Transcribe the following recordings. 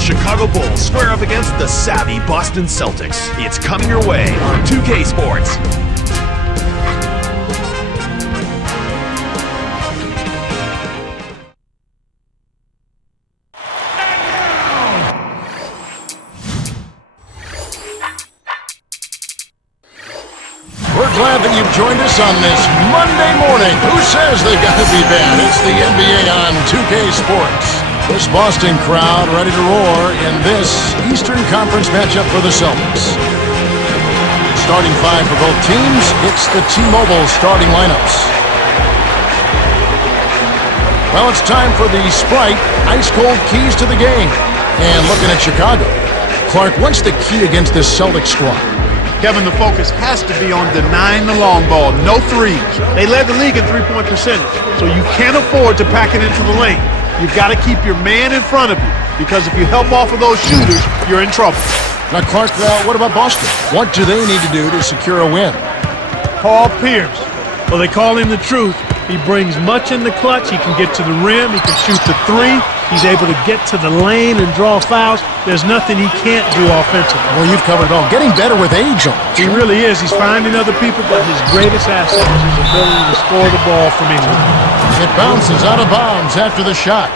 Chicago Bulls square up against the savvy Boston Celtics. It's coming your way on 2K Sports. We're glad that you've joined us on this Monday morning. Who says they gotta be bad? It's the NBA on 2K Sports. This Boston crowd ready to roar in this Eastern Conference matchup for the Celtics. Starting five for both teams, it's the T-Mobile starting lineups. Well, it's time for the Sprite ice-cold keys to the game. And looking at Chicago, Clark, what's the key against this Celtics squad? Kevin, the focus has to be on denying the long ball. No threes. They led the league in three-point percentage, so you can't afford to pack it into the lane. You've got to keep your man in front of you, because if you help off of those shooters, you're in trouble. Now, Clark, what about Boston? What do they need to do to secure a win? Paul Pierce. Well, they call him the truth. He brings much in the clutch. He can get to the rim. He can shoot the three. He's able to get to the lane and draw fouls. There's nothing he can't do offensively. Well, you've covered it all. Getting better with age almost. He really is. He's finding other people, but his greatest asset is his ability to score the ball from anywhere. It bounces out of bounds after the shot.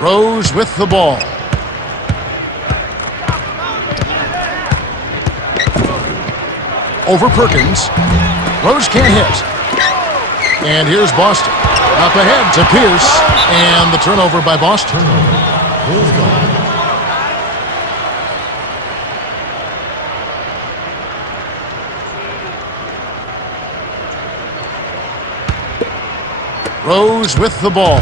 Rose with the ball. Over Perkins. Rose can't hit. And here's Boston. Up ahead to Pierce. And the turnover by Boston. Rose with the ball.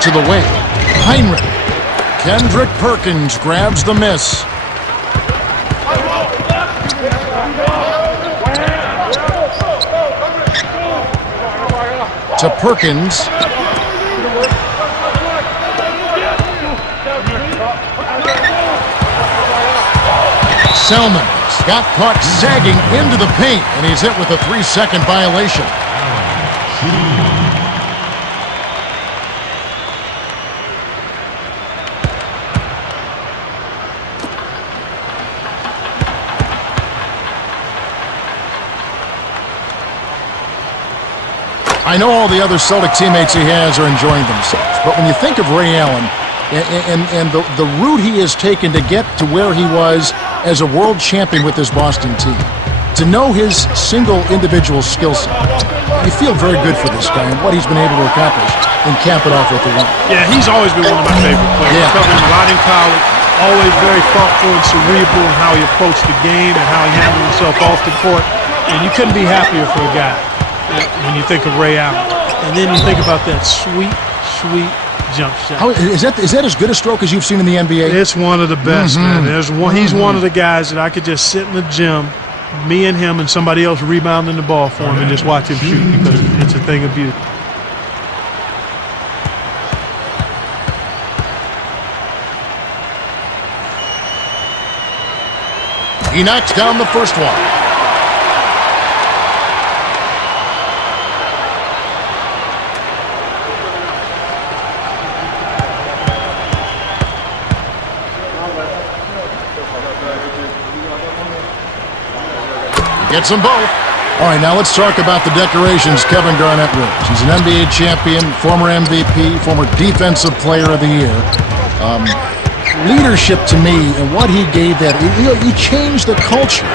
To the wing. Heinrich. Kendrick Perkins grabs the miss. To Perkins. Selman got caught sagging into the paint, and he's hit with a 3-second violation. I know all the other Celtic teammates he has are enjoying themselves, but when you think of Ray Allen and the route he has taken to get to where he was as a world champion with this Boston team, to know his single individual skill set, you feel very good for this guy and what he's been able to accomplish and cap it off with the win. Yeah, he's always been one of my favorite players. Yeah. Covered him a lot in college, always very thoughtful and cerebral in how he approached the game and how he handled himself off the court, and you couldn't be happier for a guy when you think of Ray Allen. And then you think about that sweet, sweet jump shot. Is that as good a stroke as you've seen in the NBA? It's one of the best, man. He's one of the guys that I could just sit in the gym, me and him and somebody else rebounding the ball for him and just watch him shoot, because it's a thing of beauty. He knocks down the first one. Gets them both. All right, now let's talk about the decorations Kevin Garnett wears. He's an NBA champion, former MVP, former Defensive Player of the Year. Leadership to me and what he gave that. He changed the culture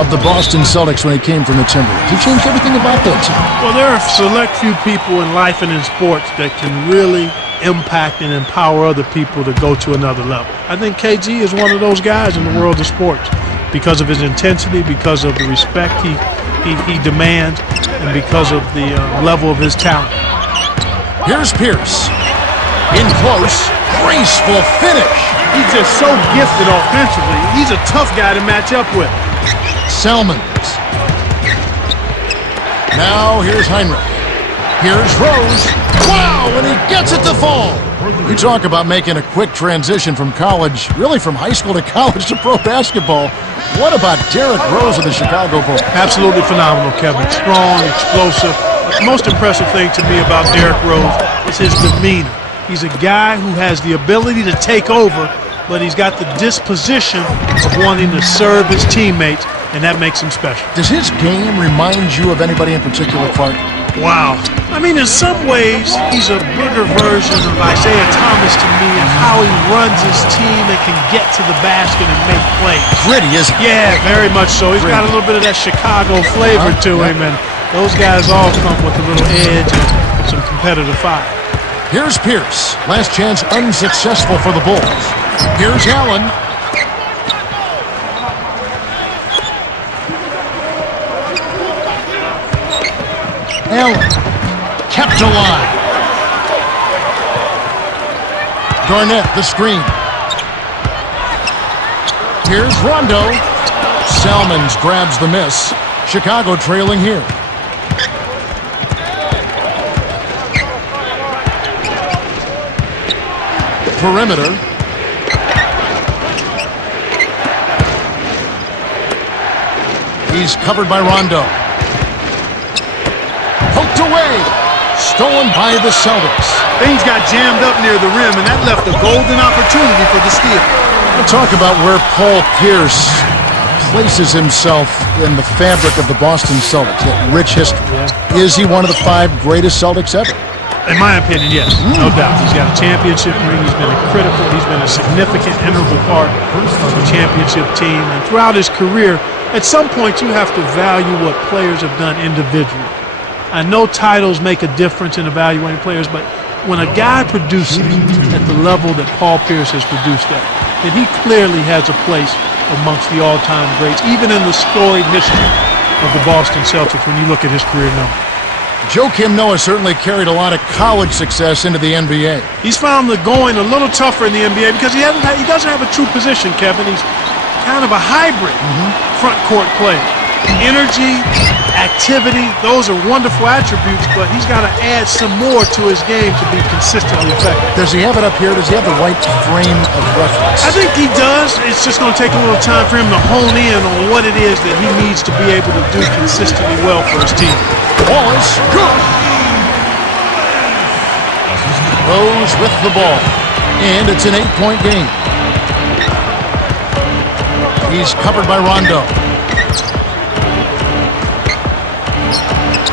of the Boston Celtics when he came from the Timberwolves. He changed everything about that team. Well, there are select few people in life and in sports that can really impact and empower other people to go to another level. I think KG is one of those guys in the world of sports, because of his intensity, because of the respect he demands, and because of the level of his talent. Here's Pierce. In close, graceful finish. He's just so gifted offensively. He's a tough guy to match up with. Selmans. Now here's Heinrich. Here's Rose. Wow, and he gets it to fall. You talk about making a quick transition from college, really from high school to college to pro basketball. What about Derrick Rose of the Chicago Bulls? Absolutely phenomenal, Kevin. Strong, explosive. The most impressive thing to me about Derrick Rose is his demeanor. He's a guy who has the ability to take over, but he's got the disposition of wanting to serve his teammates, and that makes him special. Does his game remind you of anybody in particular, Clark? Wow. I mean, in some ways, he's a bigger version of Isaiah Thomas to me and how he runs his team and can get to the basket and make plays. Gritty, isn't he? Yeah, very much so. He's got a little bit of that Chicago flavor to him, and those guys all come with a little edge and some competitive fire. Here's Pierce. Last chance unsuccessful for the Bulls. Here's Allen. Allen kept alive. Garnett, the screen. Here's Rondo. Salmons grabs the miss. Chicago trailing here. Perimeter. He's covered by Rondo. Poked away. Stolen by the Celtics. Things got jammed up near the rim, and that left a golden opportunity for the steal. We'll talk about where Paul Pierce places himself in the fabric of the Boston Celtics, that rich history. Is he one of the 5 greatest Celtics ever? In my opinion, yes, no doubt. He's got a championship ring. He's been he's been a significant, integral part of the championship team. And throughout his career, at some point, you have to value what players have done individually. I know titles make a difference in evaluating players, but when a guy produces at the level that Paul Pierce has produced at, then he clearly has a place amongst the all-time greats, even in the storied history of the Boston Celtics when you look at his career number. Joakim Noah certainly carried a lot of college success into the NBA. He's found the going a little tougher in the NBA because he doesn't have a true position, Kevin. He's kind of a hybrid front court player. Energy, activity, those are wonderful attributes, but he's got to add some more to his game to be consistently effective. Does he have it up here? Does he have the right frame of reference? I think he does. It's just going to take a little time for him to hone in on what it is that he needs to be able to do consistently well for his team. Wallace, good. Rose with the ball, and it's an 8-point game. He's covered by Rondo.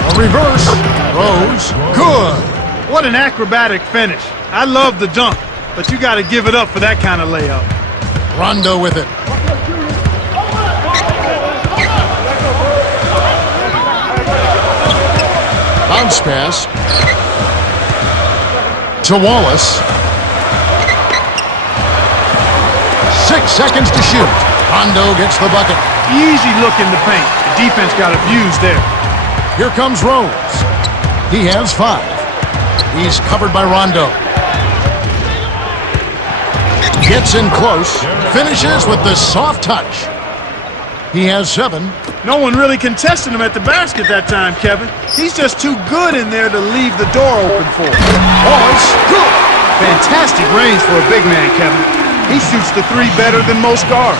A reverse. Rose, good. What an acrobatic finish. I love the dunk, but you got to give it up for that kind of layup. Rondo with it. Bounce pass to Wallace. 6 seconds to shoot. Rondo gets the bucket. Easy look in the paint. The defense got abused there. Here comes Rose. He has 5. He's covered by Rondo. Gets in close. Finishes with the soft touch. He has 7. No one really contested him at the basket that time, Kevin. He's just too good in there to leave the door open for him. Wallace, good. Fantastic range for a big man, Kevin. He shoots the 3 better than most guards.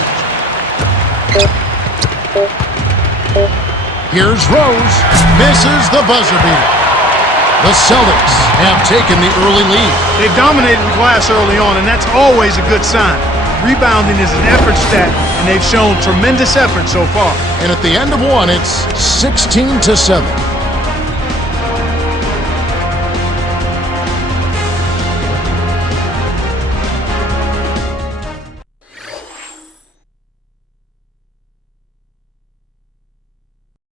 Here's Rose. Misses the buzzer beater. The Celtics have taken the early lead. They've dominated the glass early on, and that's always a good sign. Rebounding is an effort stat, and they've shown tremendous effort so far. And at the end of one, it's 16-7.